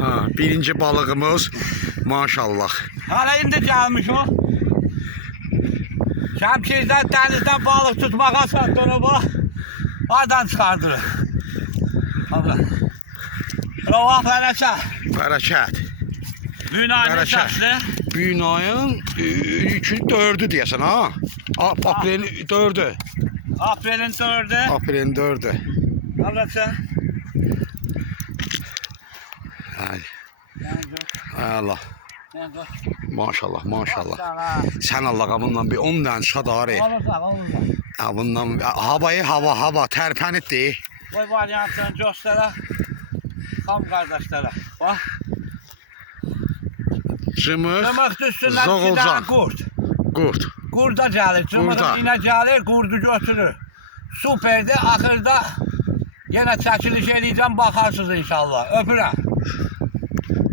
Ha, birinci balığımız maşallah. Hala indi gelmiş o. Şemşirden denizden balık tutmaya sattı onu bu. Oradan çıkardı. Abla. Rova Feraça. Bərəkət. Dünyanın esaslı. Günayın 3-4'ü deyəsən ha. Aprelin 4'ü. Aprelin 4'ü. Aprelin 4'ü. Ablası. Hay Allah. Maşallah maşallah. Sen Allah'ımdan bir 10 tane şadar et. Ya bundan hava terpenetdi. Koy varyantını dostlara. Tam kardeşlere. Bak. Cımıq, Cımıq üstünden bir tane kurt. Qurt. Kurda gelir. Cımığın yine gelir. Kurdu götürür. Süperdi. Ahırda yine çəkiliş edeceğim. Bakarsınız inşallah. Öpürəm.